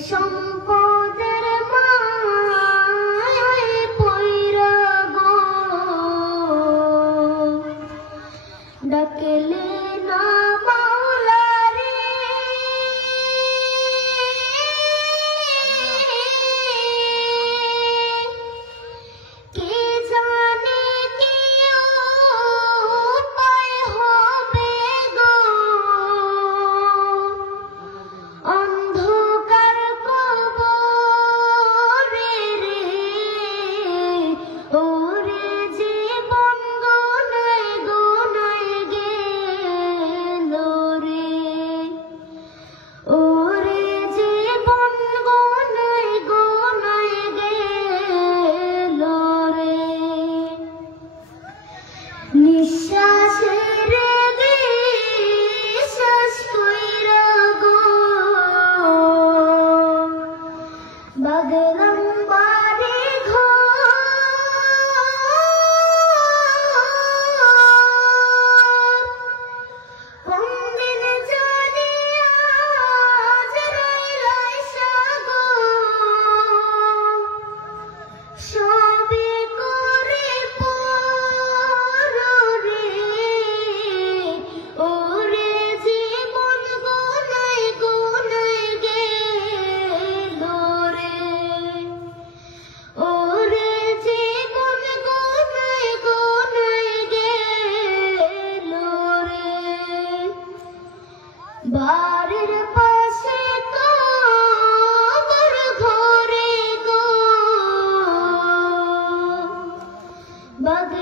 সম্পদের মায়ায় পইরা গো ডাকলে না মাওলা রে কে জানে কি উপায় হবে গো অন্ধকার কবরে রে ওরে জীবন গোনায় গোনায় গেল রে ওরে জীবন গোনায় গোনায় গেল রে নিঃশ্বাসের নিঃশ্বাস কইরা গো বাগলাম বাড়ি ঘর কোনদিন জানি আজরাইল আইসা গো সবে করে পর রে ওরে জীবন গোনায় গোনায় গেল রে ওরে জীবন গোনায় গোনায় গেল রে বাড়ির পাশে কবর ঘরে গো বাগ